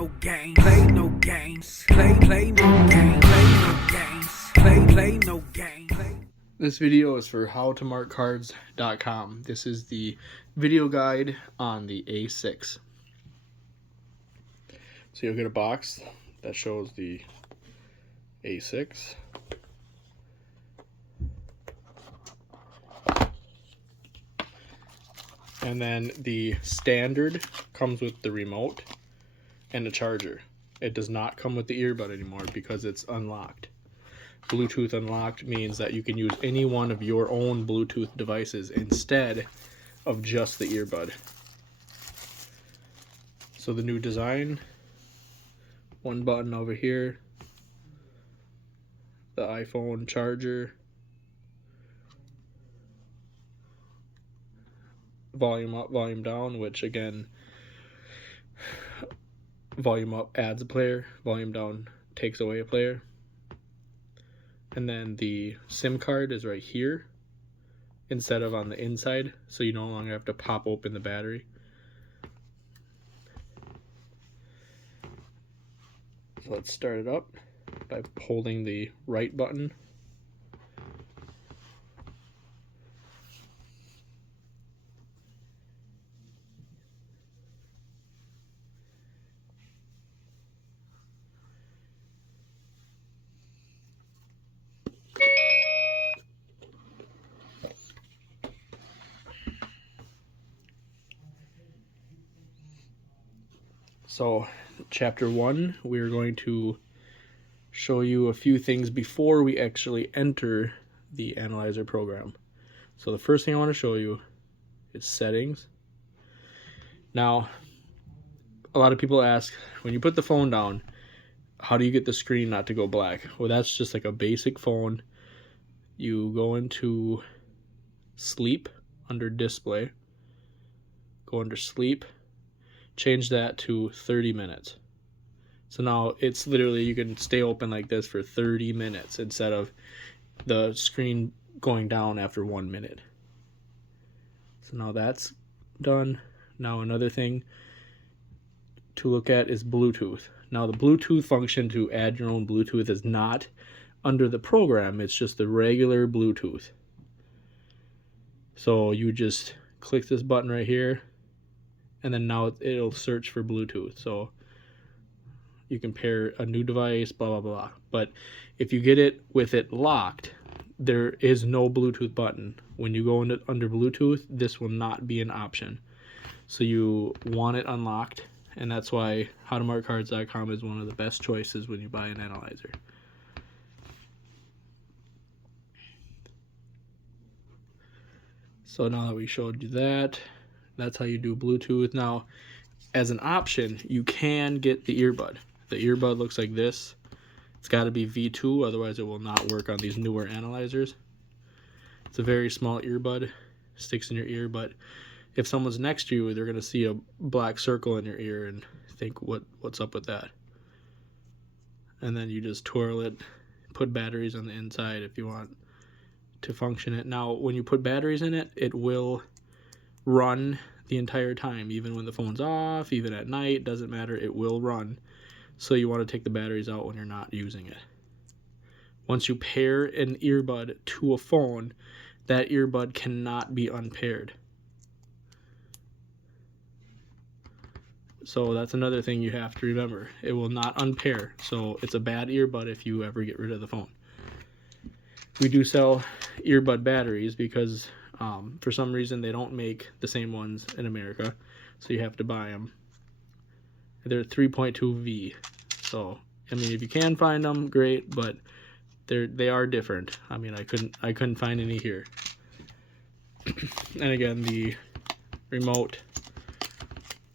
no games, play no games, play no games, play no games, play no games. This video is for howtomarkcards.com. This is the video guide on the A6. So you'll get a box that shows the A6. And then the standard comes with the remote and the charger. It does not come with the earbud anymore because it's unlocked. Bluetooth unlocked means that you can use any one of your own Bluetooth devices instead of just the earbud. So the new design, one button over here, the iPhone charger, volume up, volume down, which again, volume up adds a player, volume down takes away a player. And then the SIM card is right here instead of on the inside, so you no longer have to pop open the battery. So let's start it up by holding the right button. So, chapter 1, we're going to show you a few things before we actually enter the analyzer program. So the first thing I want to show you is settings. Now, a lot of people ask, when you put the phone down, how do you get the screen not to go black? Well, that's just like a basic phone. You go into sleep under display, go under sleep, change that to 30 minutes. So now it's literally, you can stay open like this for 30 minutes instead of the screen going down after 1 minute. So now that's done. Now another thing to look at is Bluetooth. Now the Bluetooth function to add your own Bluetooth is not under the program, it's just the regular Bluetooth. So you just click this button right here, and then now it'll search for Bluetooth. So you can pair a new device, blah, blah, blah. But if you get it with it locked, there is no Bluetooth button. When you go under Bluetooth, this will not be an option. So you want it unlocked, and that's why howtomarkcards.com is one of the best choices when you buy an analyzer. So now that we showed you that, that's how you do Bluetooth. Now, as an option, you can get the earbud. The earbud looks like this. It's got to be V2, otherwise it will not work on these newer analyzers. It's a very small earbud, sticks in your ear, but if someone's next to you, they're going to see a black circle in your ear and think, what's up with that? And then you just twirl it, put batteries on the inside if you want to function it. Now, when you put batteries in it, it will run the entire time, even when the phone's off, even at night, doesn't matter, it will run. So you want to take the batteries out when you're not using it. Once you pair an earbud to a phone, that earbud cannot be unpaired. So that's another thing you have to remember. It will not unpair, so it's a bad earbud if you ever get rid of the phone. We do sell earbud batteries because for some reason they don't make the same ones in America, so you have to buy them. They're 3.2V, so I mean, if you can find them, great, but they are different. I mean, I couldn't find any here. And again, the remote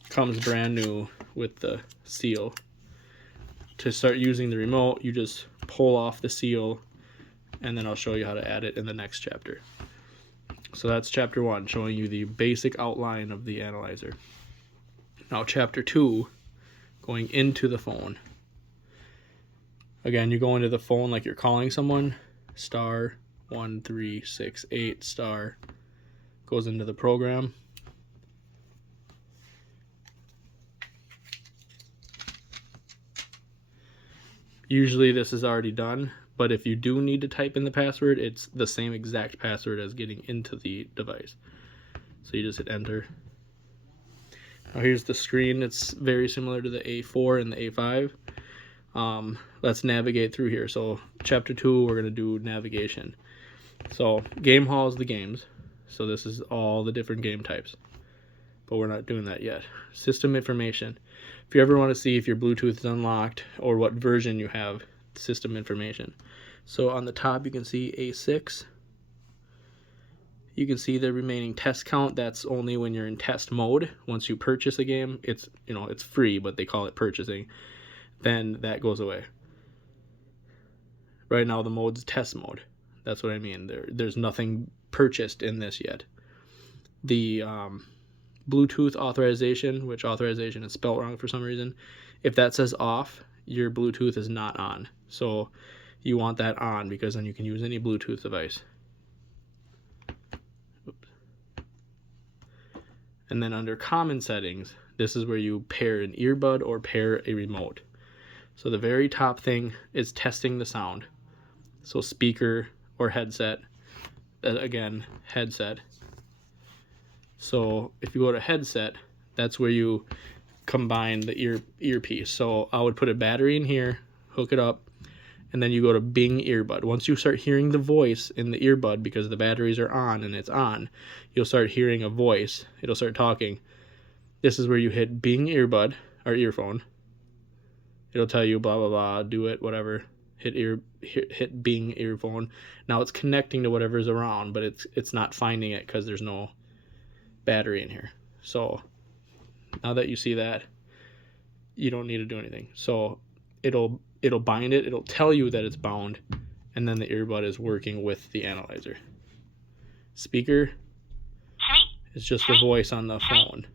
comes brand new with the seal. To start using the remote, you just pull off the seal, and then I'll show you how to add it in the next chapter. So that's chapter 1, showing you the basic outline of the analyzer. Now chapter 2, going into the phone. Again, you go into the phone like you're calling someone, *1368*, goes into the program. Usually this is already done, but if you do need to type in the password, it's the same exact password as getting into the device. So you just hit enter. Now here's the screen. It's very similar to the A4 and the A5. Let's navigate through here. So chapter 2, we're going to do navigation. So game hall is the games. So this is all the different game types, but we're not doing that yet. System information. If you ever want to see if your Bluetooth is unlocked or what version you have, system information. So on the top you can see A6. You can see the remaining test count. That's only when you're in test mode. Once you purchase a game, it's it's free, but they call it purchasing. Then that goes away. Right now the mode's test mode. That's what I mean. There's nothing purchased in this yet. The Bluetooth authorization, which authorization is spelled wrong for some reason, if that says off, your Bluetooth is not on. So you want that on, because then you can use any Bluetooth device. Oops. And then under common settings, this is where you pair an earbud or pair a remote. So the very top thing is testing the sound. So speaker or headset. Again, headset. So if you go to headset, that's where you combine the earpiece. So I would put a battery in here, hook it up, and then you go to Bing earbud. Once you start hearing the voice in the earbud, because the batteries are on and it's on, you'll start hearing a voice. It'll start talking. This is where you hit Bing earbud or earphone. It'll tell you blah blah blah, do it, whatever. Hit Bing earphone. Now it's connecting to whatever's around, but it's not finding it because there's no battery in here. So now that you see that, you don't need to do anything. So it'll bind it, it'll tell you that it's bound, and then the earbud is working with the analyzer. Speaker is just the voice on the phone.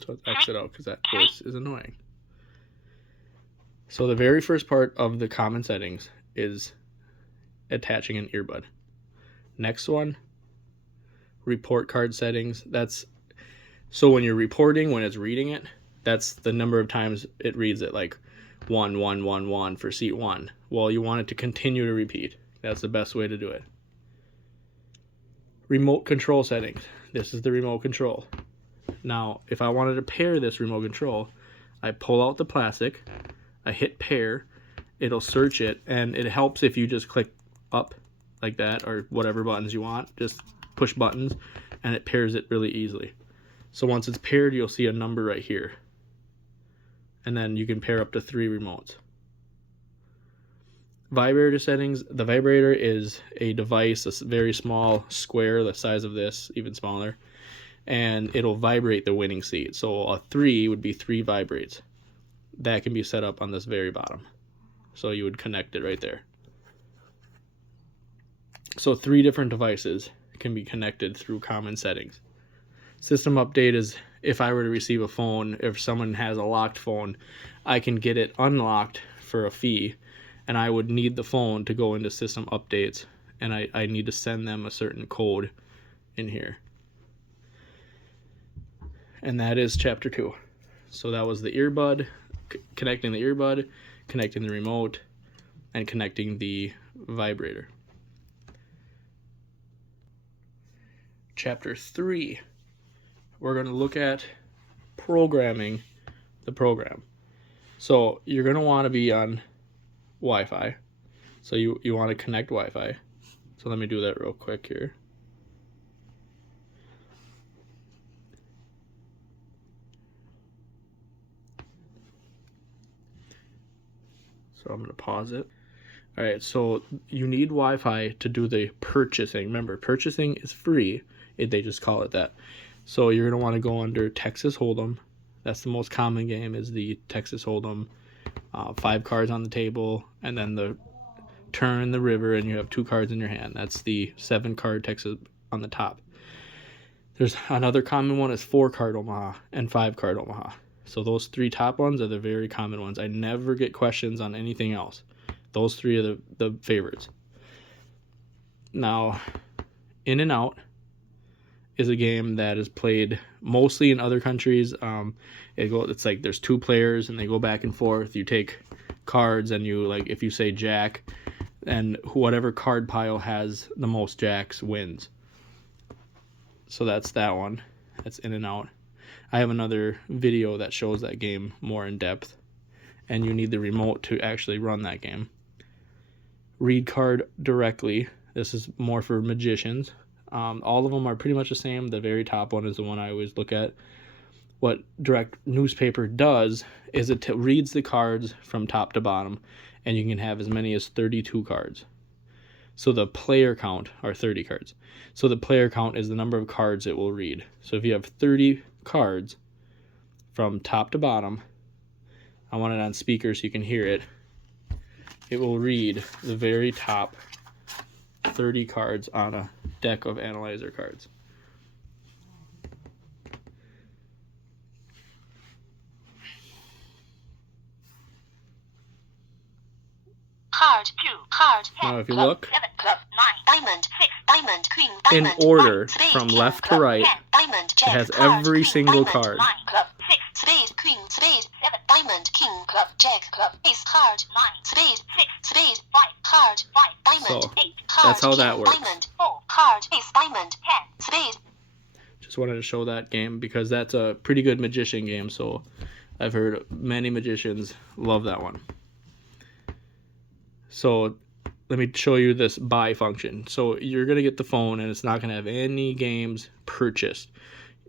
So let's exit out because that voice is annoying. So the very first part of the common settings is attaching an earbud. Next one, report card settings. That's so when you're reporting, when it's reading it, that's the number of times it reads it, like 1 1 1 1 for seat 1. Well, you want it to continue to repeat. That's the best way to do it. Remote control settings. This is the remote control. Now, if I wanted to pair this remote control, I pull out the plastic, I hit pair, it'll search it, and it helps if you just click up like that, or whatever buttons you want. Just push buttons and it pairs it really easily. So once it's paired, you'll see a number right here, and then you can pair up to 3 remotes. Vibrator settings. The vibrator is a device, a very small square the size of this, even smaller, and it'll vibrate the winning seat. So a 3 would be 3 vibrates. That can be set up on this very bottom. So you would connect it right there. So 3 different devices can be connected through common settings. System update is if I were to receive a phone, if someone has a locked phone, I can get it unlocked for a fee, and I would need the phone to go into system updates, and I need to send them a certain code in here. And that is chapter 2. So that was the earbud, connecting the earbud, connecting the remote, and connecting the vibrator. Chapter 3, we're going to look at programming the program. So you're going to want to be on Wi-Fi. So you want to connect Wi-Fi. So let me do that real quick here. So I'm going to pause it. All right, so you need Wi-Fi to do the purchasing. Remember, purchasing is free. They just call it that. So you're going to want to go under Texas Hold'em. That's the most common game, is the Texas Hold'em. 5 cards on the table, and then the turn the river, and you have 2 cards in your hand. That's the 7-card Texas on the top. There's another common one is 4-card Omaha and 5-card Omaha. So those 3 top ones are the very common ones. I never get questions on anything else. Those 3 are the favorites. Now, in and out is a game that is played mostly in other countries. It's like there's two players and they go back and forth. You take cards and you, like, if you say jack, and whatever card pile has the most jacks wins. So that's that one. That's in and out. I have another video that shows that game more in depth, and you need the remote to actually run that game. Read card directly. This is more for magicians. All of them are pretty much the same. The very top one is the one I always look at. What direct newspaper does is it reads the cards from top to bottom, and you can have as many as 32 cards. So the player count are 30 cards. So the player count is the number of cards it will read. So if you have 30 cards from top to bottom, I want it on speaker so you can hear it. It will read the very top 30 cards on a deck of analyzer cards. Card 2, card 10, Now if you club look 7, club 9, diamond 6, diamond queen, in diamond order 9, spade, from king, left to club right, 10, diamond, jack, it has card, every queen, single diamond, card. 9, club 6, spade, queen, spade 7, diamond, king, club, jack, club, ace, card 9, spade 6, spade 5, card 5, diamond So, 8, card that's how king, that works. diamond 4, card ace, diamond 10, spade. Just wanted to show that game because that's a pretty good magician game. So I've heard many magicians love that one. So let me show you this buy function. So you're going to get the phone and it's not going to have any games purchased.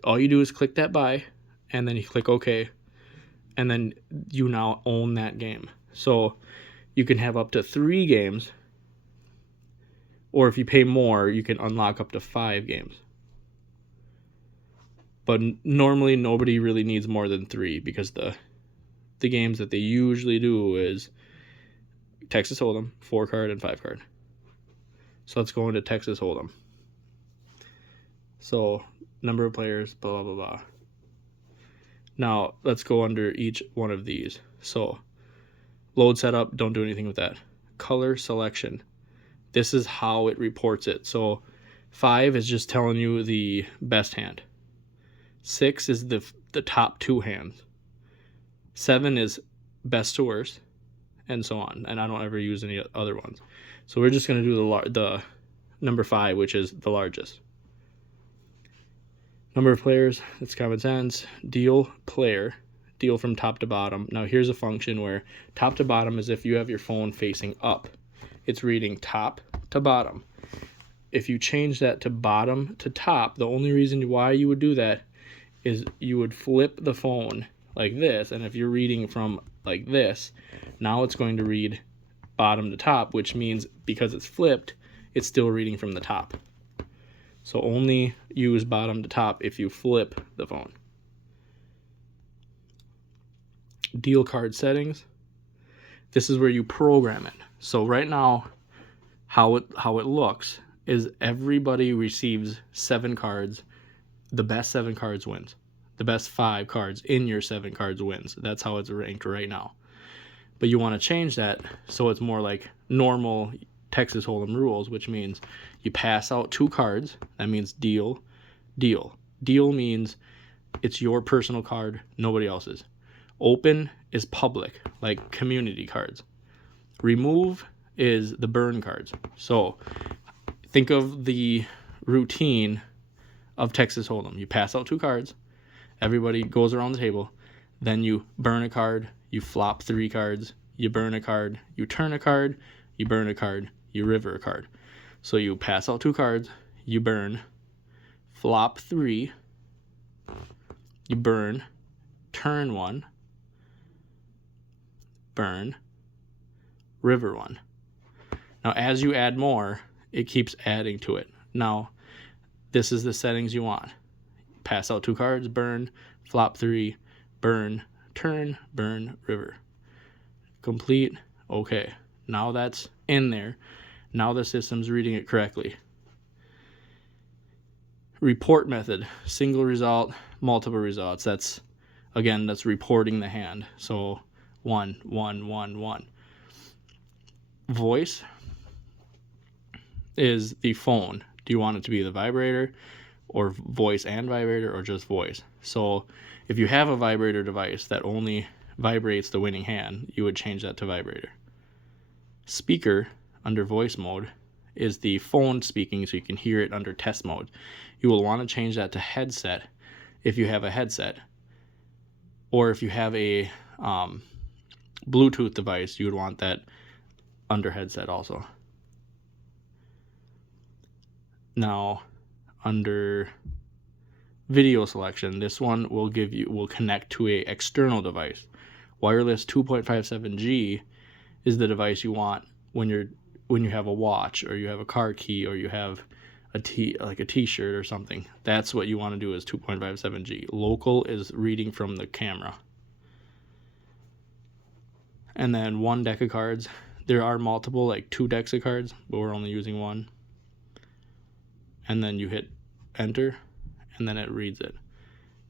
All you do is click that buy and then you click OK. And then you now own that game. So you can have up to 3 games. Or if you pay more, you can unlock up to 5 games. But normally nobody really needs more than 3 because the games that they usually do is Texas Hold'em, 4 card and 5 card. So let's go into Texas Hold'em. So number of players, blah, blah, blah. Now let's go under each one of these. So load setup, don't do anything with that. Color selection. This is how it reports it. So 5 is just telling you the best hand. 6 is the top 2 hands. 7 is best to worst, and so on. And I don't ever use any other ones. So we're just going to do the number 5, which is the largest. Number of players, that's common sense. Deal player, deal from top to bottom. Now here's a function where top to bottom is if you have your phone facing up. It's reading top to bottom. If you change that to bottom to top, the only reason why you would do that is you would flip the phone like this, and if you're reading from like this, now it's going to read bottom to top, which means because it's flipped, it's still reading from the top. So only use bottom to top if you flip the phone. Deal card settings. This is where you program it. So right now, how it looks is everybody receives 7 cards. The best 7 cards wins. The best 5 cards in your 7 cards wins. That's how it's ranked right now. But you want to change that so it's more like normal Texas Hold'em rules, which means you pass out 2 cards. That means deal, deal. Deal means it's your personal card, nobody else's. Open is public, like community cards. Remove is the burn cards. So think of the routine of Texas Hold'em. You pass out 2 cards, everybody goes around the table, then you burn a card, you flop 3 cards, you burn a card, you turn a card, you burn a card, you river a card. So you pass out 2 cards, you burn, flop 3, you burn, turn 1, burn, river 1. Now as you add more, it keeps adding to it. Now this is the settings you want. Pass out 2 cards, burn, flop 3, burn, turn, burn, river. Complete. Okay. Now that's in there. Now the system's reading it correctly. Report method. Single result, multiple results. That's reporting the hand. So 1, 1, 1, 1. Voice is the phone. Do you want it to be the vibrator or voice and vibrator, or just voice. So if you have a vibrator device that only vibrates the winning hand, you would change that to vibrator. Speaker under voice mode is the phone speaking, so you can hear it under test mode. You will want to change that to headset if you have a headset, or if you have a Bluetooth device, you would want that under headset also. Now, under video selection, this one will connect to a external device. Wireless 2.57G is the device you want when you have a watch, or you have a car key, or you have a t-shirt or something. That's what you want to do, is 2.57G. Local is reading from the camera. And then 1 deck of cards. There are multiple, like 2 decks of cards, but we're only using 1. And then you hit enter, and then it reads it.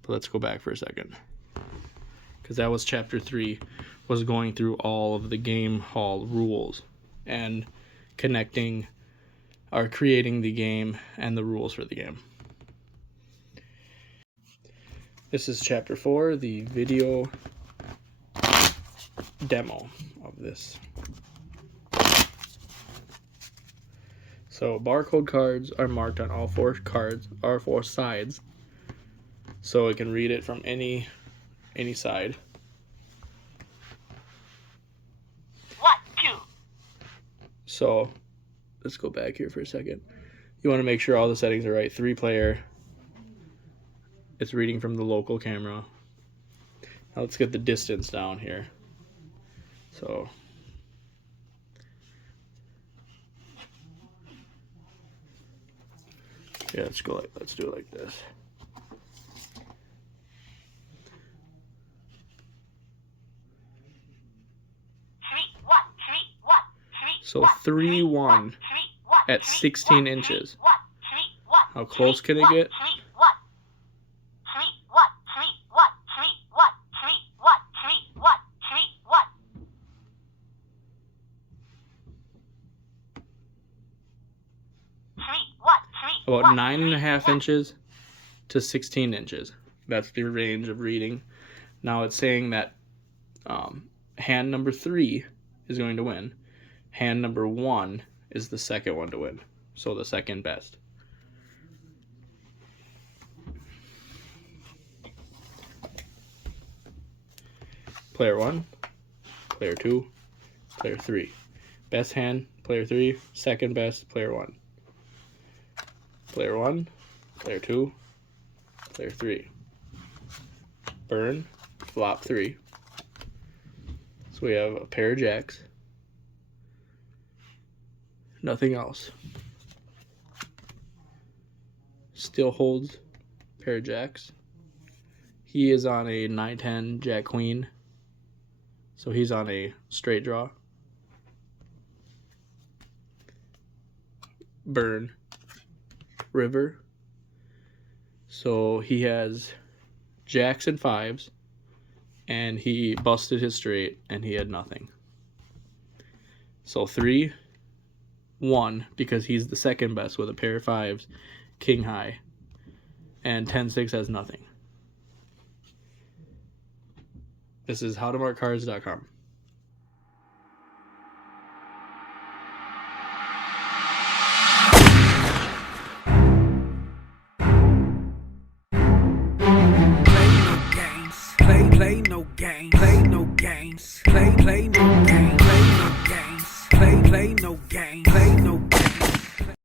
But let's go back for a second, because that was chapter 3, was going through all of the game hall rules and connecting or creating the game and the rules for the game. This is chapter 4, the video demo of this. So barcode cards are marked on all 4 cards, or 4 sides, so it can read it from any side. 1, 2. So let's go back here for a second. You want to make sure all the settings are right. 3-player. It's reading from the local camera. Now let's get the distance down here. So yeah, let's do it like this. So 3-1 at 16 inches. How close can it get? About 9.5 inches to 16 inches. That's the range of reading. Now it's saying that hand number 3 is going to win. Hand number 1 is the second one to win. So the second best. Player 1, player 2, player 3. Best hand, player 3. Second best, player 1. Player 1, player 2, player 3. Burn, flop 3. So we have a pair of jacks. Nothing else. Still holds pair of jacks. He is on a 9-10 jack queen. So he's on a straight draw. Burn, river. So he has jacks and 5s, and he busted his straight, and he had nothing. So 3-1, because he's the second best with a pair of 5s, king high, and 10-6 has nothing. This is howtomarkcards.com. Play no games. Play no games. Play no games. Play no games.